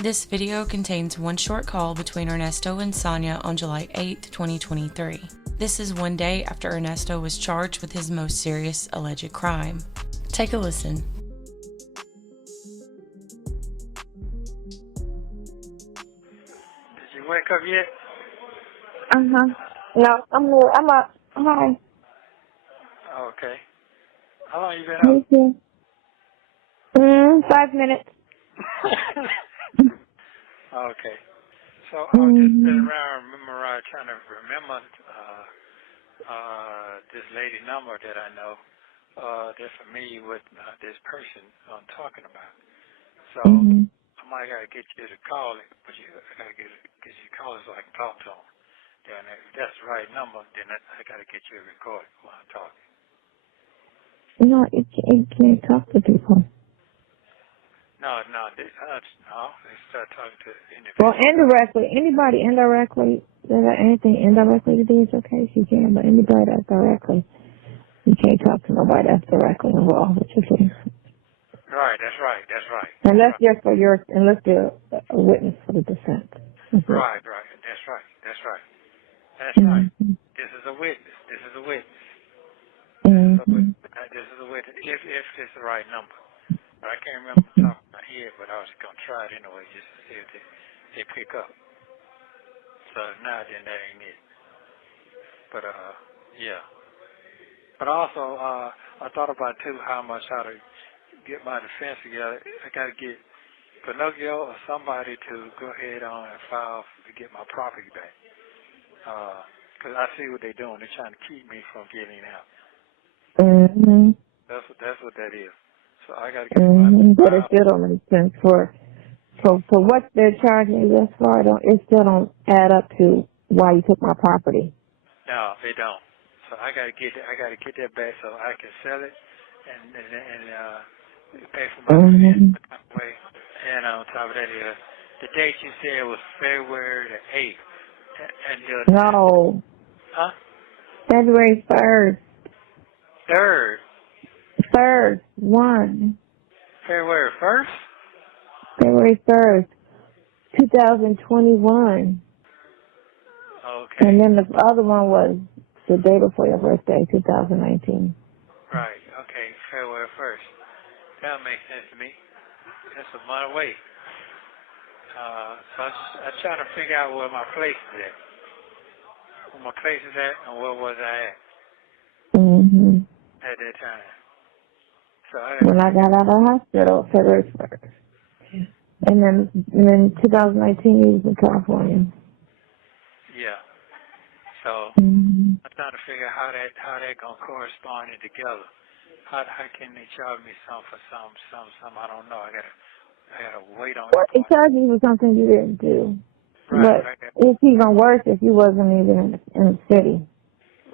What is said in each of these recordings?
This video contains one short call between Ernesto and Sonya on July 8, 2023. This is one day after Ernesto was charged with his most serious alleged crime. Take a listen. Did you wake up yet? No, I'm here. I'm up. Hi. Okay. How long you been up? Me too. 5 minutes. Okay. So I was just sitting around trying to remember this lady number that I know. They're familiar with this person I'm talking about. So I might gotta get you to call it, but I gotta get you to call it so I can talk to them. Then if that's the right number, then I gotta get you to record it while I'm talking. No, you can't talk to people. No. They start talking to individuals. Well, indirectly, anybody indirectly, anything indirectly to do is okay if you can, but anybody that's directly, you can't talk to nobody that's directly involved with your case. Right, that's right. Unless you're a witness for the defense. Right, that's right. This is a witness. This is a witness, if it's the right number. But I can't remember the top of my head, but I was going to try it anyway just to see if they pick up. So if not, then that ain't it. But, yeah. But also, I thought about, too, how to get my defense together. I got to get Pinocchio or somebody to go ahead on and file to get my property back. Because I see what they're doing. They're trying to keep me from getting out. That's what that is. So I got to get But it still don't make sense for what they're charging you thus far. It still don't add up to why you took my property. No, they don't. So I got to get that back so I can sell it and pay for my defense. And on top of that, the date you said was February the 8th. No. Huh? February 3rd. 3rd. 3rd. 1. February 1st? February 3rd, 2021. Okay. And then the other one was the day before your birthday, 2019. Right. Okay. February 1st. That makes sense to me. That's a month away. So I'm trying to figure out where my place is at. Where my place is at and where was I at at that time. So when I got out of the hospital, February 1st. And then 2019, he was in California. Yeah. So I'm trying to figure out how that gonna correspond together. How can they charge me some for some? I don't know. I gotta wait on. Well, they charged you for something you didn't do. Right. But it's even worse if you wasn't even in the city.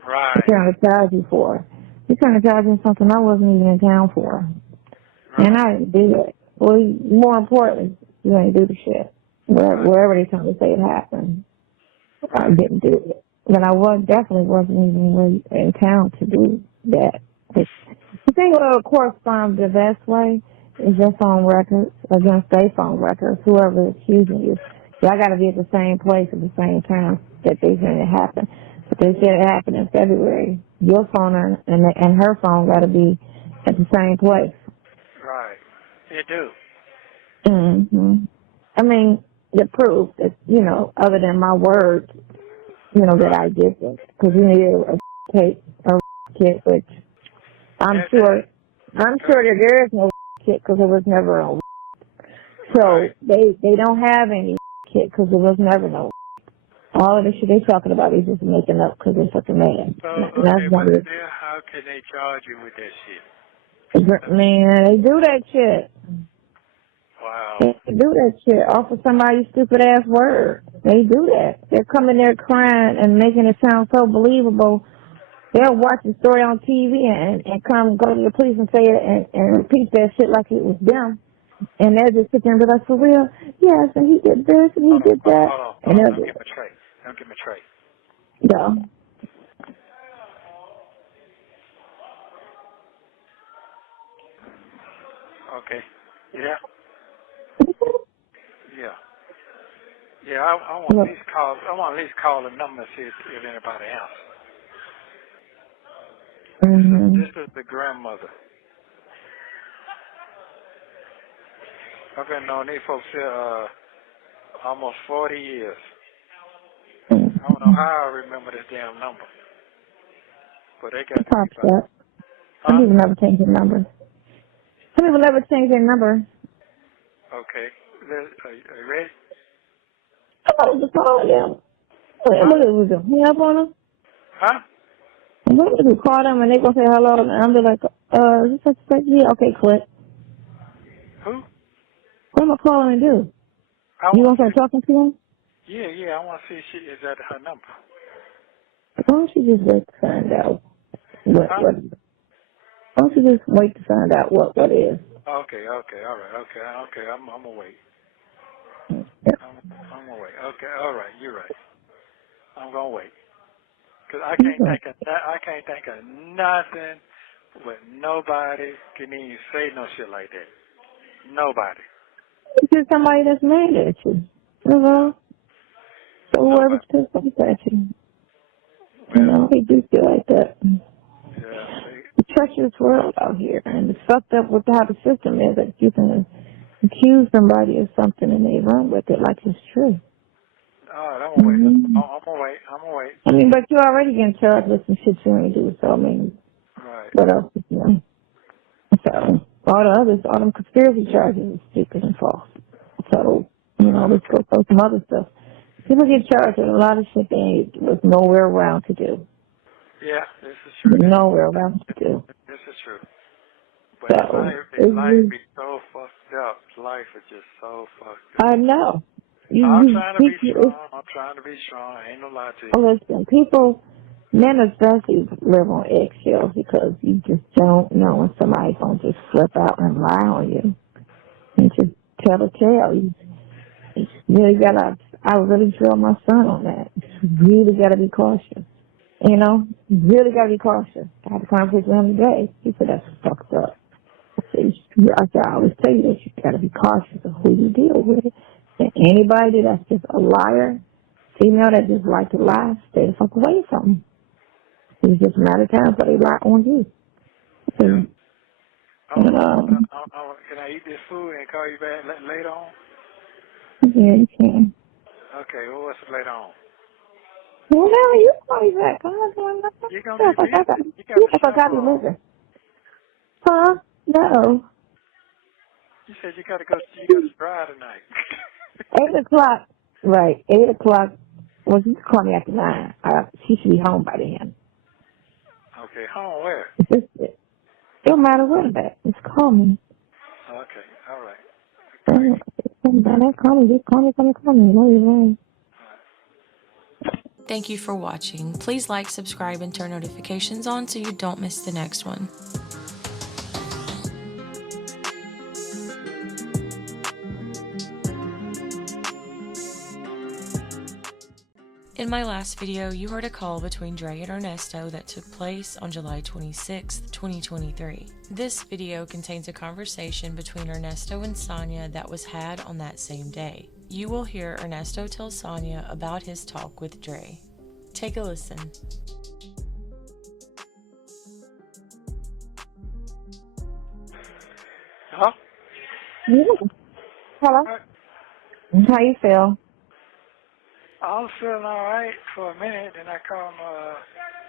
Right. They're trying to charge you for. You're trying to charge me something I wasn't even in town for. Right. And I didn't do it. Well, more importantly, you ain't do the shit. Wherever they trying to say it happened, I didn't do it. But I definitely wasn't even in town to do that. The thing that will correspond the best way is your phone records against their phone records, whoever is accusing you. Y'all got to be at the same place at the same time that they said it happened. But they said it happened in February. Your phone and her phone got to be at the same place. Right. They do. I mean, the proof that, other than my words, that I did this. Because you needed a kit, which I'm sure that there is no kit because it was never a. So they don't have any kit because it was never no. All of the shit they talking about is just making up because they're fucking mad. So, how can they charge you with that shit? Man, they do that shit. Wow. They do that shit off of somebody's stupid ass word. They do that. They're coming there crying and making it sound so believable. They'll watch the story on TV and go to the police and say it and repeat that shit like it was them. And they'll just sit there and be like, for real? Yes, and he did this and he did that. Hold on. Don't give me a tray. Yeah. Okay. Yeah. Yeah. Yeah, I want at least call. I want at least call the number and see if anybody answers. This is the grandmother. I've been knowing these folks here almost 40 years. I don't know how I remember this damn number, but they got to be about. Some people never change their number. Some people never change their number. Okay. Are you ready? I was just calling them. Look at was it hang up on them? Huh? And what if you call them and they gonna say hello and I'm be like, is this such a yeah, okay, quit. Who? What am I calling to do? You gonna start talking to them? Yeah, I want to see is that her number. Why don't you just wait to find out what why don't you just wait to find out what is? Okay, all right, okay, I'm gonna wait. Yeah. I'm gonna wait. Okay, all right, you're right. I'm gonna wait. Cause I can't think of nothing where nobody can even say no shit like that. Nobody. It's just somebody that's mad at you. You know? So whoever's pissed off at you. You know, they do feel like that. Yeah. It's a treacherous world out here, and it's fucked up with how the system is that you can accuse somebody of something and they run with it like it's true. All right, I'm gonna wait. I'm gonna wait. I mean, but you already getting charged with some shit you ain't do, so I mean, what else is new? So, all them conspiracy charges are stupid and false. So, you know, let's go through some other stuff. People get charged with a lot of shit they ain't with nowhere around to do. Yeah, this is true. Nowhere around to do. This is true. But so, life is so fucked up. Life is just so fucked up. I know. I'm trying to be strong. Ain't no lie to you. Listen, people, men especially, live on eggshells because you just don't know when somebody's going to just flip out and lie on you and just tell a tale. You really gotta, I really drill my son on that. You really gotta be cautious. You know, you really gotta be cautious. I had a conversation with him today. He said, that's fucked up. I always tell you that you gotta be cautious of who you deal with. And anybody that's just a liar, female that just like to lie, stay the fuck away from them. It's just a matter of time before they lie on you. So, can I eat this food and call you back later on? Yeah, you can. Okay, well, what's later on? Whatever, you call me back. I'm not doing nothing. You're going to be busy. I got to listen. Huh? No. You said you got to drive tonight. 8 o'clock. Right, 8 o'clock. Well, you can call me after 9. She should be home by then. Okay, home where? It don't matter where I'm at. Just call me. Okay, all right. Call me. Just call me. No, you're right. Thank you for watching. Please like, subscribe, and turn notifications on so you don't miss the next one. In my last video, you heard a call between Dre and Ernesto that took place on July 26, 2023. This video contains a conversation between Ernesto and Sonya that was had on that same day. You will hear Ernesto tell Sonya about his talk with Dre. Take a listen. Hello? Yeah. Hello? How you feel? I was feeling all right for a minute, then I called my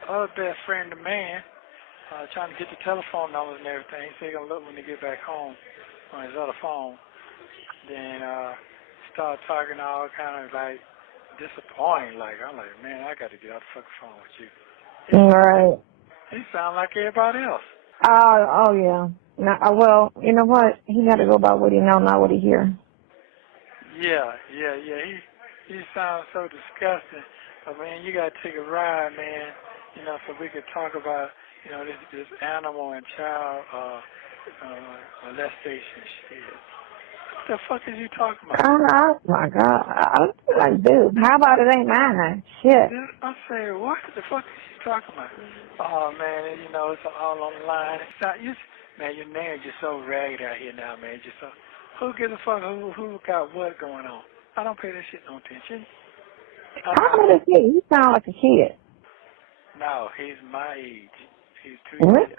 other best friend, the man, trying to get the telephone numbers and everything. He said he's going to look when he get back home on his other phone. Then started talking all kind of like disappointing. Like, I'm like, man, I got to get off the fucking phone with you. Right. He sound like everybody else. Oh yeah. Now, well, you know what? He got to go by what he know, not what he hear. Yeah. He sounds so disgusting. But, man, you got to take a ride, man, you know, so we could talk about, you know, this animal and child molestation shit. What the fuck is you talking about? Oh, my God. I do. How about it ain't mine? Shit. I say, what the fuck is you talking about? Oh, man, you know, it's all on the line. It's not, man, your name's just so ragged out here now, man. Just so Who gives a fuck who got what going on? I don't pay that shit no attention. How old is he? He sound like a kid. No, he's my age. He's 2 Really? years.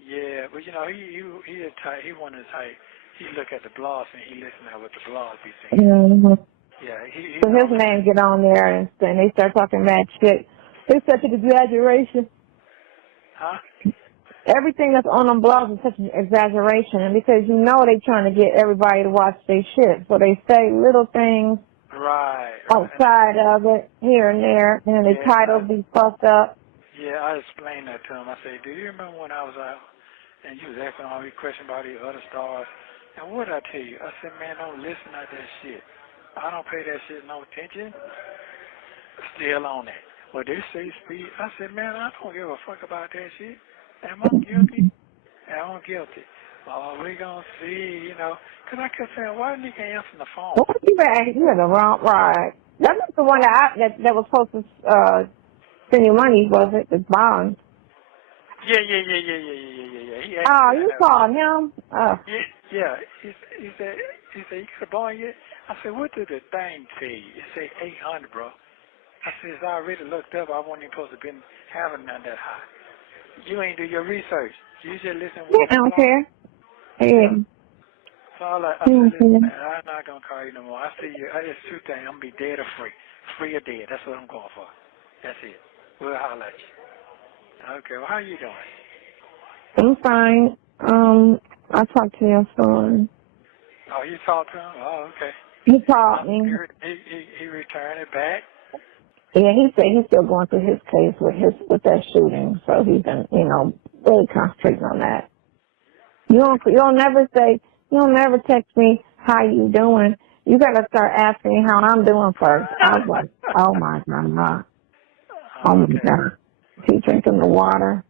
Yeah, but you know, he a type. He one of the type. He look at the blogs and he listen to what the blogs be saying. Mm-hmm. Yeah, he So his man get on there and they start talking mad shit. It's such an exaggeration. Huh? Everything that's on them blogs is such an exaggeration, and because you know they trying to get everybody to watch their shit, so they say little things outside of it, here and there, and then the titles be fucked up. Yeah, I explained that to him. I said, do you remember when I was out and you was asking all these questions about these other stars? And what did I tell you? I said, man, don't listen to that shit. I don't pay that shit no attention. Still on that. Well, they say speed. I said, man, I don't give a fuck about that shit. Am I guilty? I'm guilty. Oh, we gonna see, you know. Because I kept saying, why didn't he answer the phone? What you been? You had the wrong ride. That was the one that was supposed to send you money, was it? The bond. Yeah. You called him? Oh. Yeah. He said, you got a bond yet? I said, what did the thing say? It said 800, bro. I said, I already looked up. I wasn't even supposed to been having none that high. You ain't do your research. You just listen. I don't care. Yeah. So I said, listen, man, I'm not going to call you no more. I see you. It's 2 things. I'm going to be dead or free. Free or dead. That's what I'm going for. That's it. We'll holler at you. Okay, well, how you doing? I'm fine. I talked to your son. Oh, you talked to him? Oh, okay. He called me. He returned it back? Yeah, he said he's still going through his case with that shooting, so he's been, really concentrating on that. You'll never text me how you doing. You gotta start asking me how I'm doing first. I was like, oh my God. Oh my God. Is he drinking the water?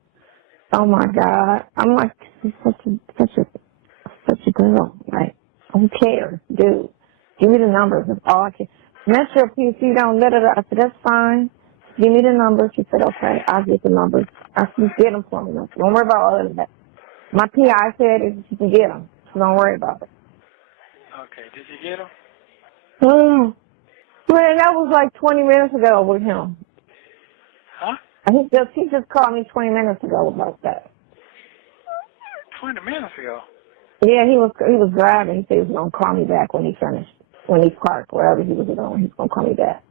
Oh my God. I'm like, he's such a girl. Like, who cares, dude? Give me the numbers. That's all I can. Metro PC don't let it. I said, that's fine. Give me the numbers. She said, okay, I'll get the numbers. I said, get them for me. Don't worry about all of that. My PI said she can get them. So don't worry about it. Okay, did you get them? Well, that was like 20 minutes ago with him. Huh? He just called me 20 minutes ago about that. 20 minutes ago? Yeah, he was driving. He said he was going to call me back when he finished. When he parked, wherever he was going, he's going to call me back.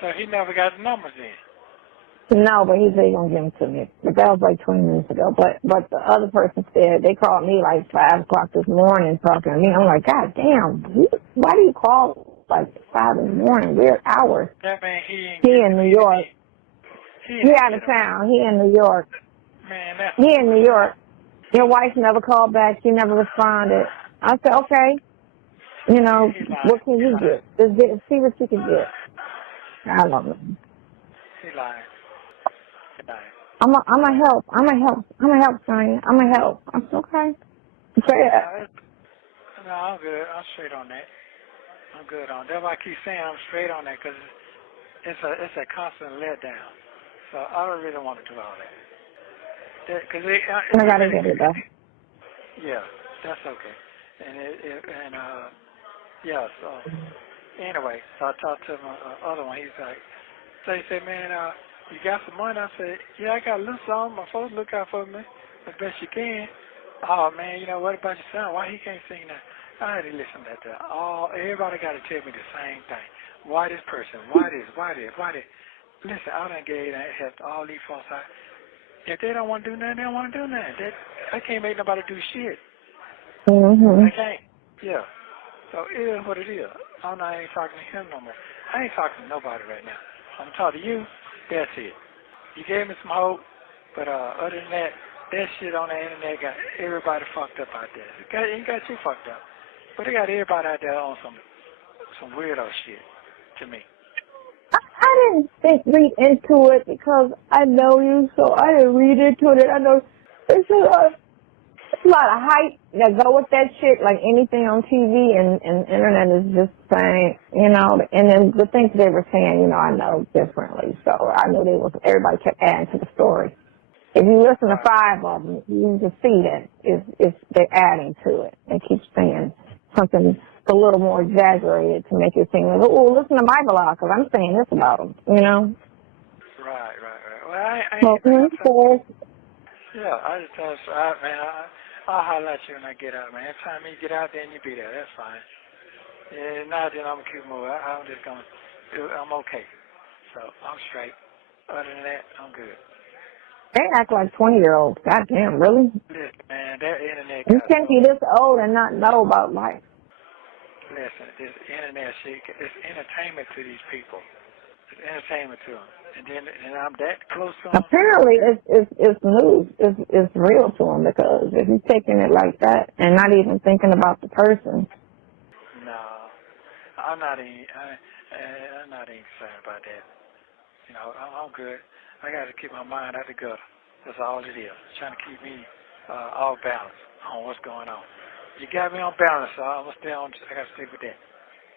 So he never got the numbers in? No, but he said he's going to give them to me. But that was like 20 minutes ago. But the other person said, they called me like 5 o'clock this morning talking to me. I'm like, God damn, why do you call like 5 in the morning? Weird hours. That man, he in New York. He out of town. He in New York. Man, he in New York. Your wife never called back. She never responded. I said, okay. What can you get? Just see what you can get. I love him. He lying. I'm a help, Sonya. I'm a help. I'm okay. Say it. No, I'm good. I'm straight on that. I'm good on that. That's why I keep saying I'm straight on that because it's a constant letdown. So I don't really want to do all that. I gotta get it though. Yeah, that's okay. Yeah, so anyway, so I talked to my other one. He's like, so he said, man, you got some money? I said, yeah, I got a little something. My folks look out for me as best you can. Oh, man, what about your son? Why he can't sing that? I had to listen to that. Everybody got to tell me the same thing. Why this person? Why this? Listen, I done gave that help to all these folks. If they don't want to do nothing, they don't want to do nothing. I can't make nobody do shit. Mm-hmm. I can't. Yeah. So it is what it is. I ain't talking to him no more. I ain't talking to nobody right now. I'm talking to you. That's it. You gave me some hope, but other than that shit on the internet got everybody fucked up out there. It got you fucked up. But it got everybody out there on some weirdo shit to me. I didn't read into it because I know you, so I didn't read into it. I know there's a lot of hype that go with that shit, like anything on TV and internet is just saying, and then the things they were saying, I know differently. So I knew everybody kept adding to the story. If you listen to 5 of them, you can see that they're adding to it. They keep saying something a little more exaggerated to make it seem like, oh, listen to my blog because I'm saying this about them, you know? Right. Well, I Well, yeah, I just tell man, I'll holler at you when I get out, man. Every time you get out there and you be there, that's fine. Yeah, now then I'm going to keep moving. I'm just going to do it. I'm okay. So I'm straight. Other than that, I'm good. they act like 20-year-olds. Goddamn, really? Listen, man, that internet You got can't be this old and not know about life. Listen, this internet shit, it's entertainment to these people. It's entertainment to them. And I'm that close to them. Apparently, it's news. It's real to them because if you're taking it like that and not even thinking about the person. No, I'm not even concerned about that. You know, I'm good. I got to keep my mind out the gutter. That's all it is. Trying to keep me off balance on what's going on. You got me on balance, so I'm gonna stay on. I got to stick with that.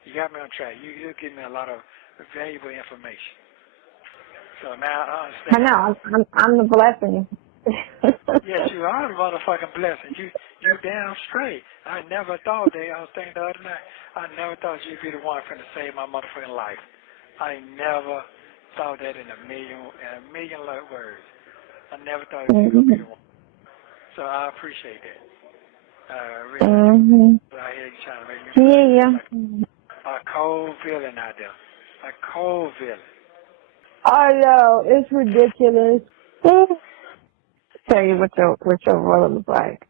You got me on track. You give me a lot of valuable information. So now I understand. I know. I'm the blessing. Yes, you are the motherfucking blessing. You damn straight. I never thought that. I was thinking the other night. I never thought you'd be the one finna save my motherfucking life. I never thought that in a million words. I never thought you would be the one. So I appreciate that. Really. But I hear you trying to make me feel like a cold villain out there. A cold villain. I know. It's ridiculous. Tell you what your brother was like.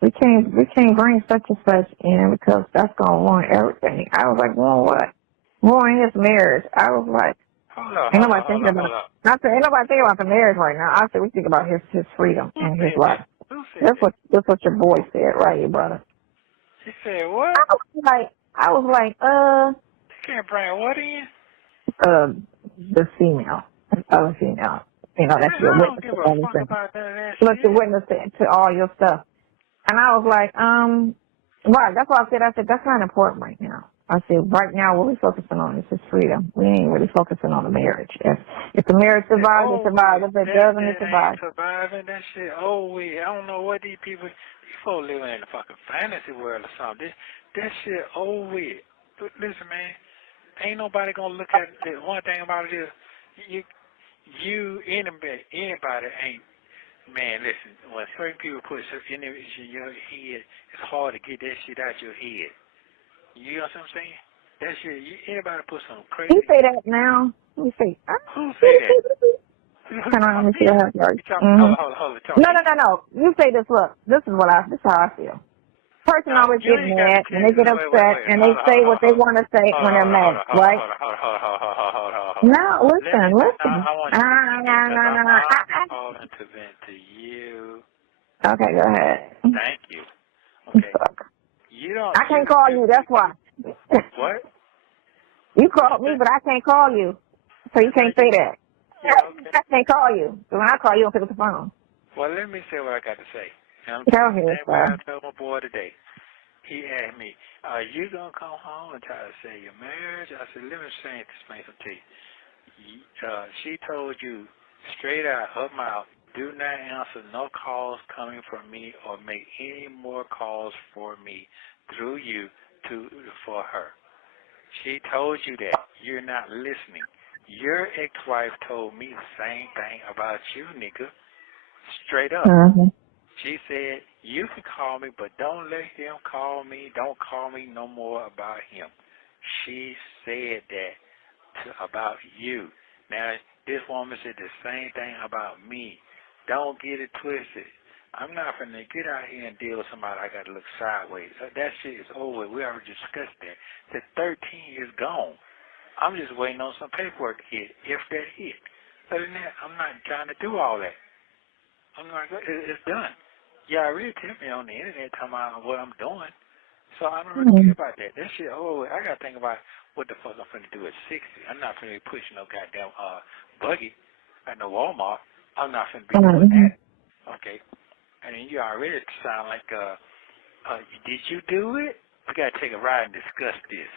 We can't bring such and such in because that's gonna ruin everything. I was like, ruin what? Ruin his marriage. I was like, ain't nobody thinking about the marriage right now. I said we think about his freedom and his life. That's what your boy said, right, your brother? He said what? I was like, You can't bring what in? The female, other female. You know, that's your witness to everything. Look, the witness to all your stuff. And I was like, right, that's why I said that's not important right now. I said, right now, what we're focusing on is his freedom. We ain't really focusing on the marriage. If the marriage survives, it survives. If it doesn't, it survives. Surviving, that shit, I don't know what these folks living in a fucking fantasy world or something. That shit, Listen, man, ain't nobody gonna look at it. One thing about it is, anybody ain't, man, listen, when certain people put certain images in your head, it's hard to get that shit out your head. You know what I'm saying? That shit, anybody put some crazy. You say that now. Let me see. Who say that? Can I let me see that? Hold on. No. You say this, look, this is how I feel. Person always get mad and they get upset and they say what they want to say when they're mad, right? No, listen. I want you to calling to vent to you. Okay, go ahead. Thank you. Okay. I can't call you, that's why. What? You called me, but I can't call you. So you can't say that. Yeah, okay. I can't call you. So when I call you, I'll pick up the phone. Well, let me say what I got to say. I'm I told my boy today. He asked me, are you going to come home and try to save your marriage? I said, let me say this to you. She told you straight out her mouth, do not answer no calls coming from me or make any more calls for me through you for her. She told you that. You're not listening. Your ex-wife told me the same thing about you, nigga. Straight up. Mm-hmm. She said, you can call me, but don't let him call me. Don't call me no more about him. She said that about you. Now, this woman said the same thing about me. Don't get it twisted. I'm not going to get out here and deal with somebody I got to look sideways. That shit is over. We already discussed that. The 13 is gone. I'm just waiting on some paperwork to hit, if that hit. Other than that, I'm not trying to do all that. It's done. Yeah, already tipped me on the internet talking about what I'm doing. So I don't really care about that. That shit, I got to think about what the fuck I'm finna do at 60. I'm not finna be pushing no goddamn buggy at no Walmart. I'm not finna be doing that. Okay. And then you already sound like, did you do it? We got to take a ride and discuss this.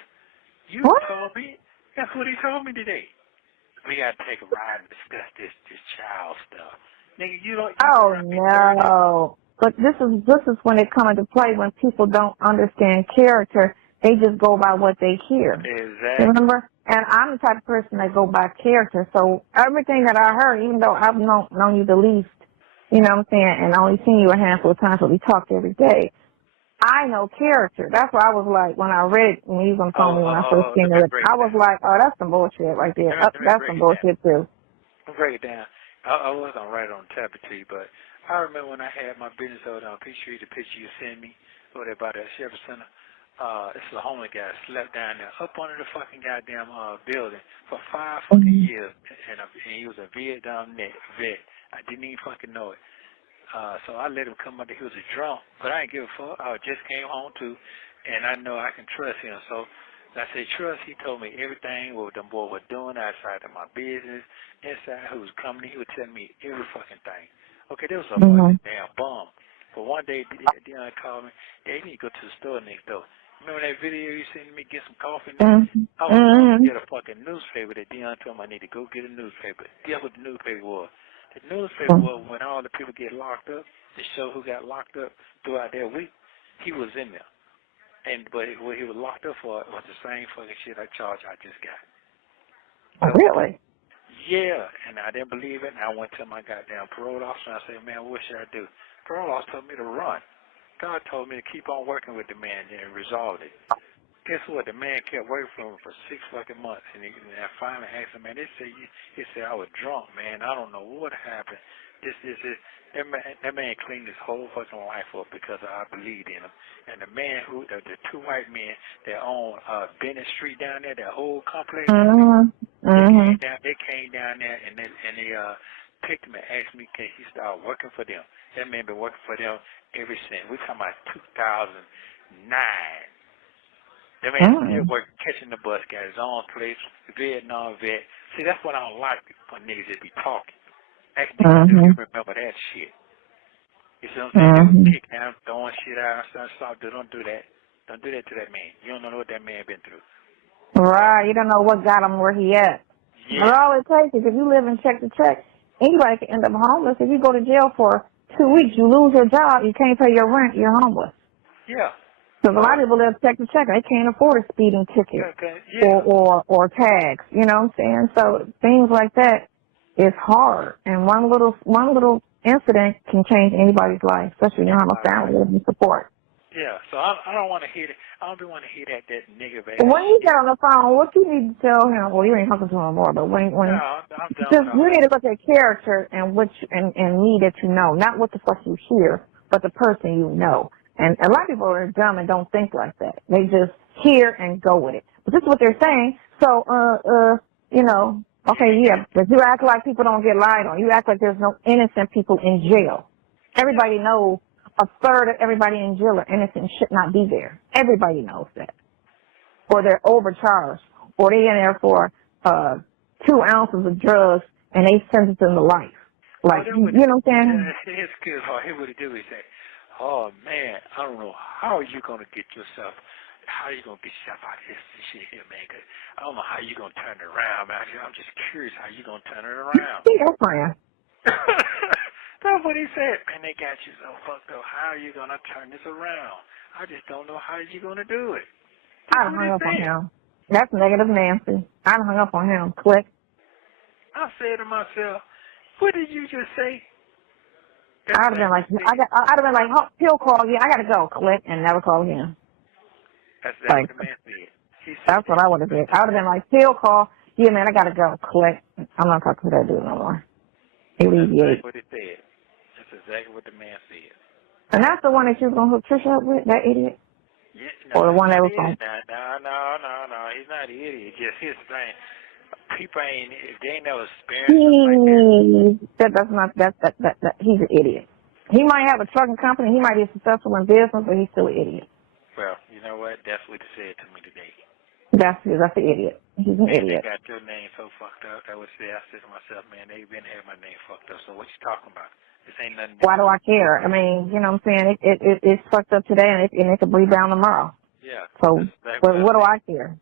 You told me. That's what he told me today. We got to take a ride and discuss this child stuff. Nigga, you don't. No. But this is when it comes into play when people don't understand character They just go by what they hear. Exactly. Remember? And I'm the type of person that go by character. So everything that I heard, even though I've known you the least, you know what I'm saying, and only seen you a handful of times, but we talked every day, I know character. That's why I was like, when I read it, when you was on the phone when I first came in, I was like, oh, that's some bullshit right there. That's some bullshit too. I'll break it down. I wasn't going to write it on tablet to you, but I remember when I had my business over on Peach Street, the picture you sent me over there by that Shepherd Center. This is a homeless guy slept down there up under the fucking goddamn building for 5 fucking years, and he was a Vietnam vet. I didn't even fucking know it. So I let him come under. He was a drunk, but I didn't give a fuck. I just came home too, and I know I can trust him. So I said trust. He told me everything what them boy was doing outside of my business, inside who was coming. He would tell me every fucking thing. Okay, there was a fucking damn bum. But one day, Dion called me. Hey, you need to go to the store next door. Remember that video you sent me get some coffee? I was going to get a fucking newspaper that Dion told me I need to go get a newspaper. Guess what the newspaper was? The newspaper was when all the people get locked up, to show who got locked up throughout their week. He was in there. But what he was locked up for was the same fucking shit I just got. So, really? Yeah, and I didn't believe it, and I went to my goddamn parole officer, and I said, man, what should I do? Parole officer told me to run. God told me to keep on working with the man and resolve it. Guess what? The man kept working for him for 6 fucking months, and I finally asked him, man, he said I was drunk, man. I don't know what happened. That man cleaned his whole fucking life up because I believed in him. And the man the 2 white men that own Bennett Street down there, that whole complex, they came down there and they picked him and asked me can he start working for them. That man been working for them ever since. We're talking about 2009. That man still working, catching the bus, got his own place, Vietnam vet. See, that's what I don't like when niggas just be talking. Actually, you remember that shit. You see what I'm saying? They was kicking out, throwing shit out and stuff. Don't do that. Don't do that to that man. You don't know what that man been through. Right. You don't know what got him where he at. Yeah. But all it takes is if you live in check to check, anybody can end up homeless. If you go to jail for 2 weeks, you lose your job, you can't pay your rent, you're homeless. Yeah. Because a lot of people live check to check, they can't afford a speeding ticket or tags. You know what I'm saying? So things like that is hard, and one little incident can change anybody's life, especially when you have a family living support. Yeah. So I don't want to hear that. I don't want to hear that nigga baby. When you get on the phone, what you need to tell him? Well, you ain't talking to him more, but when I'm done. Just you need to look at character and and me that you know, not what the fuck you hear, but the person you know. And a lot of people are dumb and don't think like that. They just hear and go with it. But this is what they're saying. So, you know, okay, yeah, but you act like people don't get lied on. You act like there's no innocent people in jail. Everybody knows a third of everybody in jail are innocent and should not be there. Everybody knows that. Or they're overcharged. Or they in there for 2 ounces of drugs and they sentence them to life. Like, you know what I'm saying? It's good. Here's what he do. He say, oh, man, I don't know how you going to get yourself, how you going to get yourself out of this shit here, man, because I don't know how you going to turn it around, man. I'm just curious how you going to turn it around. Your friend. That's what he said. Man, they got you so fucked up. How are you going to turn this around? I just don't know how you going to do it. I done hung up on him. That's negative Nancy. I done hung up on him. Click. I said to myself, what did you just say? I'd have been like, oh, he'll call you. I gotta go. Click and never call again. That's what the man said. That's what I would have did. I would have been like, he'll call. Yeah, man, I gotta go. Click. I'm not talking to that dude no more. Alleviate. That's what he said. That's exactly what the man said. And that's the one that you was gonna hook Trisha up with, that idiot. Yeah, no, or the one that was on. No. He's not an idiot. Just his thing. People ain't, if they ain't never experienced that he's an idiot. He might have a trucking company, he might be successful in business, but he's still an idiot. Well, you know what? That's what he said to me today. That's an idiot. He's an idiot. They got your name so fucked up. I said to myself, man, they been having my name fucked up. So what you talking about? This ain't nothing. Why do I care? I mean, you know what I'm saying? It's fucked up today, and it could breathe down tomorrow. Yeah. So, but what do I care?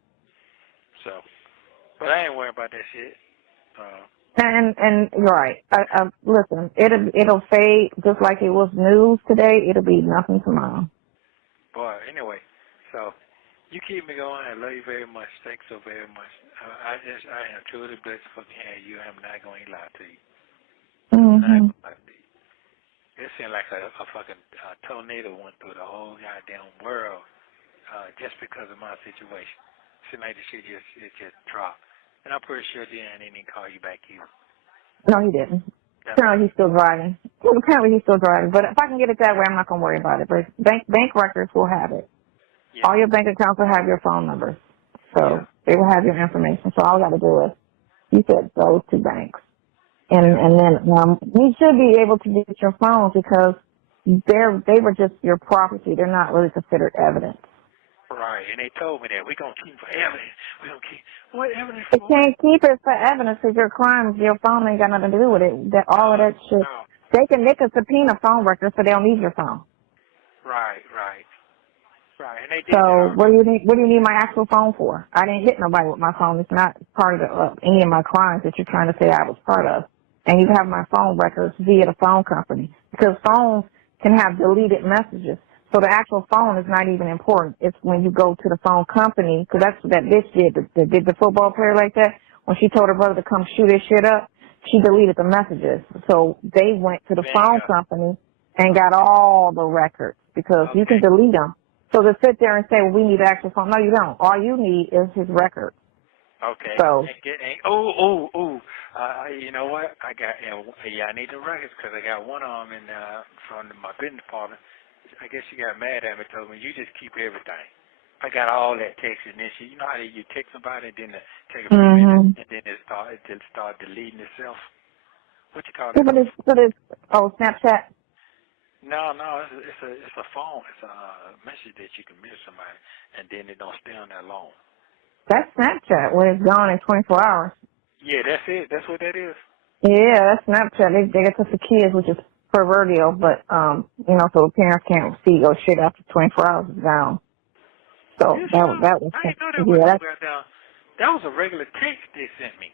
So. But I ain't worried about that shit. And you're right. Listen, it'll fade just like it was news today. It'll be nothing tomorrow. Boy, anyway, so You keep me going. I love you very much. Thanks so very much. I am truly blessed to fucking have you. I'm not going to lie to you. I'm not going to lie to you. It seemed like a fucking tornado went through the whole goddamn world just because of my situation. Seemed like the shit just dropped. And I'm pretty sure Dan didn't even call you back either. No, he didn't. Apparently he's still driving. Well, apparently he's still driving. But if I can get it that way, I'm not going to worry about it. But bank records will have it. Yeah. All your bank accounts will have your phone numbers. So they will have your information. So all I got to do is, you said those two banks. And then you should be able to get your phones because they were just your property. They're not really considered evidence. Right, and they told me that we're going to keep for evidence. We're going to keep, what evidence They for? can't keep it for evidence because your crimes, your phone ain't got nothing to do with it. All of that shit. No. They can subpoena phone records so they don't need your phone. Right. And they did So that. what do you need my actual phone for? I didn't hit nobody with my phone. It's not part of any of my crimes that you're trying to say I was part of. And you have my phone records via the phone company because phones can have deleted messages. So the actual phone is not even important. It's when you go to the phone company, because that's what that bitch did. Did the football player like that? When she told her brother to come shoot his shit up, she deleted the messages. So they went to the phone company and got all the records because you can delete them. So to sit there and say, well, we need the actual phone. No, you don't. All you need is his record. Okay. So. You know what? I need the records because I got one of them from my business partner. I guess she got mad at me and told me, you just keep everything. I got all that text and then you know how you text somebody and then take a few minutes and then it start deleting itself? What you call it? Snapchat? No, it's a phone. It's a message that you can miss somebody and then it don't stay on that long. That's Snapchat when it's gone in 24 hours. Yeah, that's it. That's what that is. Yeah, that's Snapchat. They get to the kids, which is proverbial, but, so the parents can't see your shit after 24 hours is down. So that was, I didn't know that was down. That was a regular text they sent me.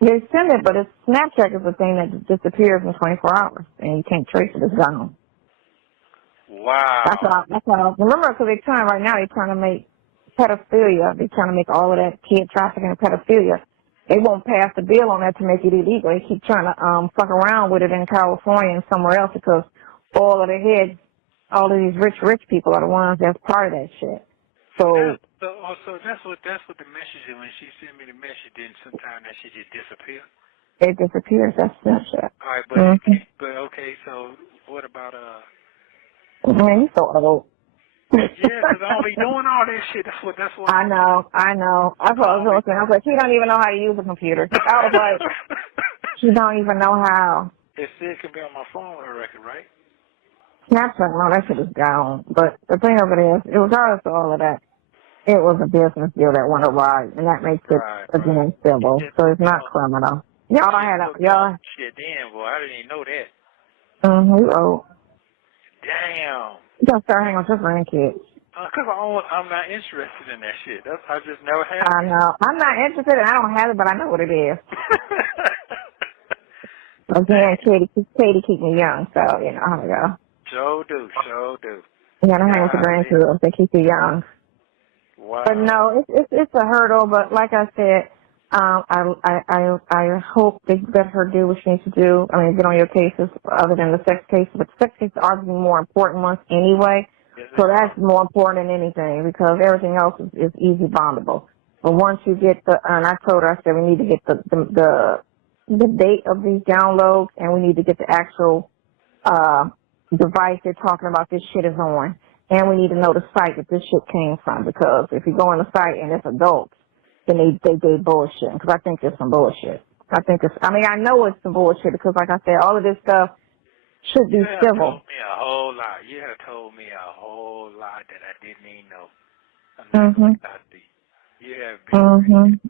They send it, but Snapchat is the thing that disappears in 24 hours, and you can't trace it. It's gone. Wow. That's all. Remember, because right now they're trying to make pedophilia. They're trying to make all of that kid trafficking and pedophilia. They won't pass the bill on that to make it illegal. They keep trying to fuck around with it in California and somewhere else because all of the heads, all of these rich people are the ones that's part of that shit. So that's what the message is. When she sent me the message, then sometimes that shit just disappear. It disappears. That's Snapchat. All right, but okay. So what about Man, you're so old. Yeah, because I don't be doing all that shit. That's what. I know. That's what I was looking. I was like, she don't even know how to use a computer. I was like, she don't even know how. It still can be on my phone, I reckon, right? Snapchat, no, that shit is gone. But the thing of it is, regardless of all of that, it was a business deal that went awry, and that makes it again civil. So it's not criminal. Y'all shit. Damn, boy, I didn't even know that. You old. Damn. You gotta start hanging with your grandkids. Because I'm not interested in that shit. I just never have. I know. I'm not interested, and I don't have it, but I know what it is. Again, Katie keep me young, so you know how to go. So do. You gotta hang with the grandkids. They keep you young. Wow. But no, it's a hurdle. But like I said, I hope they let her do what she needs to do. I mean, get on your cases other than the sex case. But sex cases are the more important ones anyway. So that's more important than anything because everything else is easy bondable. But once you get and I told her, I said we need to get the date of these downloads and we need to get the actual device they're talking about this shit is on. And we need to know the site that this shit came from because if you go on the site and it's adults, then they bullshit. Because I think it's some bullshit. I know it's some bullshit because like I said, all of this stuff should be civil. You have told me a whole lot that I didn't even know. I'm not going to you have been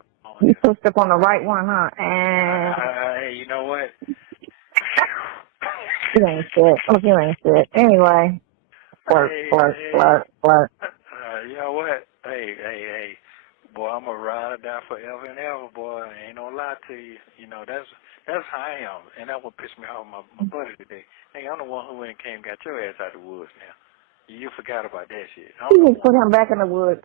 You pushed up on the right one, huh? And you know what? you ain't shit. Anyway. Flirt. You know what? Hey. Boy, I'm going to ride or die forever and ever, boy. I ain't no lie to you. You know, that's how I am. And that what pissed me off my buddy today. Hey, I'm the one who went and came and got your ass out of the woods now. You forgot about that shit. You just put him back in the woods.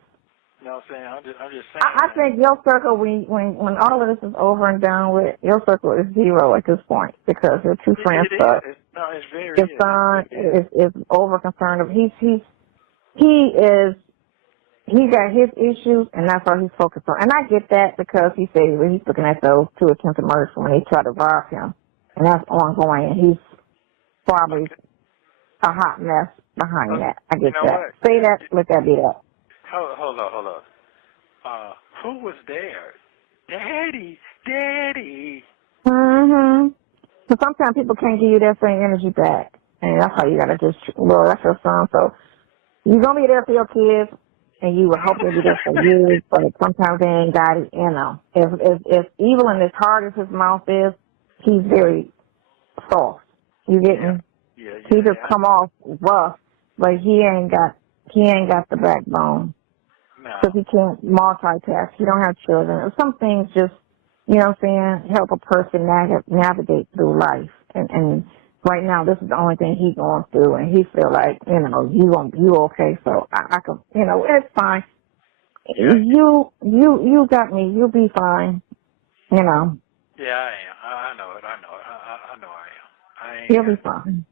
You know what I'm saying? I'm just saying. I think your circle, when all of this is over and done with, your circle is zero at this point because your two friends suck. No, it's very. Your son is over concerned. He got his issues, and that's all he's focused on. And I get that because he said he's looking at those 2 attempted murders when they try to rob him, and that's ongoing. And he's probably a hot mess behind that. I get that. What? Say that, let that be that. Hold on. Who was there? Daddy. So sometimes people can't give you that same energy back, and that's how you gotta just, well, that's your son. So you're gonna be there for your kids, and you will hope they'll be there for you. But sometimes they ain't got it. You know, if evil and as hard as his mouth is, he's very soft. You getting? Yeah. He just come off rough, but he ain't got the backbone. Because he can't multitask. He don't have children. Some things just, you know what I'm saying, help a person navigate through life. And right now, this is the only thing he's going through, and he feel like, you know, you okay, so I can, you know, it's fine. Yeah. You got me. You'll be fine. You know. Yeah, I am. I know it. I know I am. He'll be fine.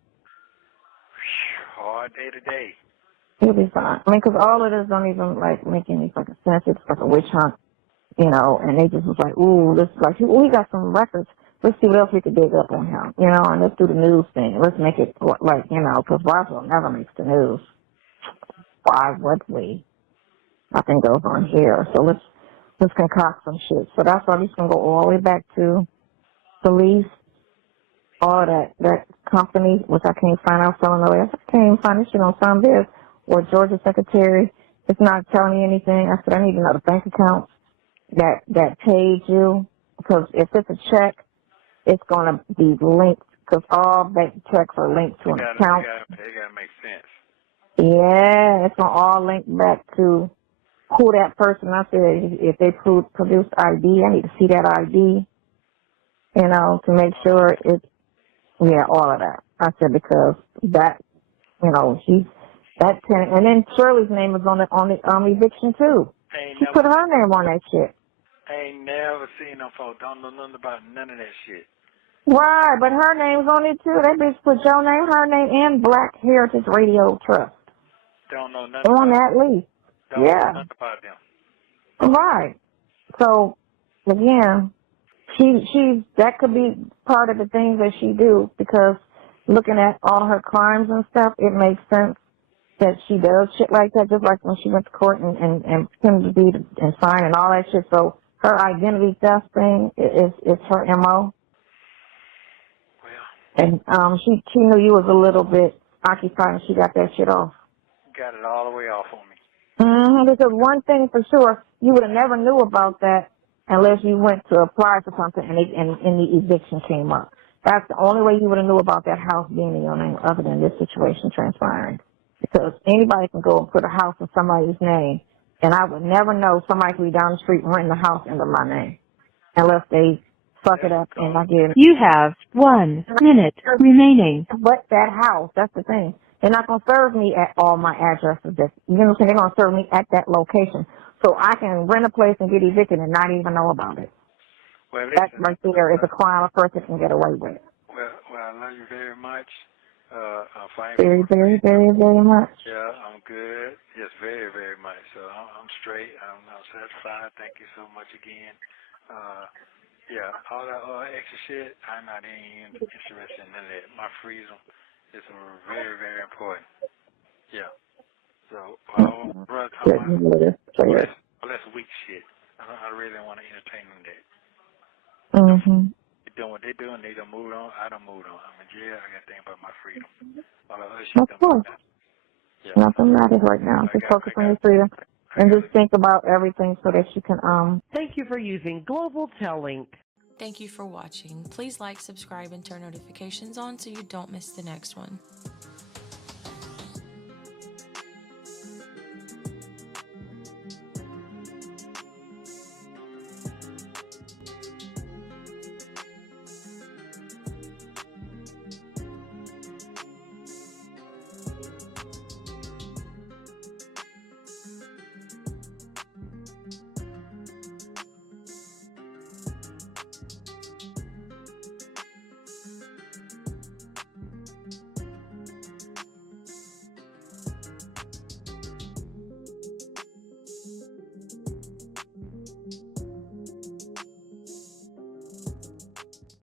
Hard day to day. He'll be fine. I mean, because all of this don't even, like, make any fucking sense. It's like a witch hunt, you know, and they just was like, ooh, this is like, we got some records. Let's see what else we could dig up on him, you know, and let's do the news thing. Let's make it, like, you know, because Roswell never makes the news. Why would we? Nothing goes on here. So let's concoct some shit. So that's why we're going to go all the way back to police, all that company, which I can't find out Illinois. I can't even find this shit on some biz. Or Georgia Secretary, it's not telling me anything. I said, I need to know the bank accounts that paid you. Because if it's a check, it's going to be linked. Because all bank checks are linked to an account. They got to make sense. Yeah, it's going to all link back to who that person. I said, if they produced ID, I need to see that ID, you know, to make sure it's, yeah, all of that. I said, because that, you know, that tenant, and then Shirley's name was on the eviction too. She put her name on that shit. I ain't never seen them folks. Don't know nothing about none of that shit. Right, but her name's on it too. That bitch put your name, her name, and Black Heritage Radio Trust. Don't know nothing on about that lease. Don't know nothing about them. Right. So again, she that could be part of the things that she do, because looking at all her crimes and stuff, it makes sense that she does shit like that, just like when she went to court and pretended to be and sign and all that shit. So her identity theft thing is her MO. Well, and she knew you was a little bit occupied, and she got that shit off. Got it all the way off on me. Because one thing for sure, you would have never knew about that unless you went to apply for something and the eviction came up. That's the only way you would have knew about that house being in your name, other than this situation transpiring. Because anybody can go and put a house in somebody's name, and I would never know somebody could be down the street renting a house under my name, unless they fuck it up and I get it. You have 1 minute remaining. But that house, that's the thing. They're not going to serve me at all my addresses. You know what I'm saying? They're going to serve me at that location. So I can rent a place and get evicted and not even know about it. Well, listen, that right there is a crime a person can get away with. Well, I love you very much. I'm fine. Very, very, very, very much. Yeah, I'm good. Yes, very, very much. So I'm straight. I'm satisfied. Thank you so much again. Yeah, all that extra shit, I'm not even interested in none of that. My freedom is very, very important. Yeah. So, brother, talking about all that's weak shit. I really don't want to entertain them that. They're doing what they're doing. They don't move on. I don't move on. I'm in jail. I got to think about my freedom. All that other shit. Of course. Yeah. Nothing matters right now. Just focus on your freedom. And just think about everything so that you can, Thank you for using Global Tellink. Thank you for watching. Please like, subscribe, and turn notifications on so you don't miss the next one.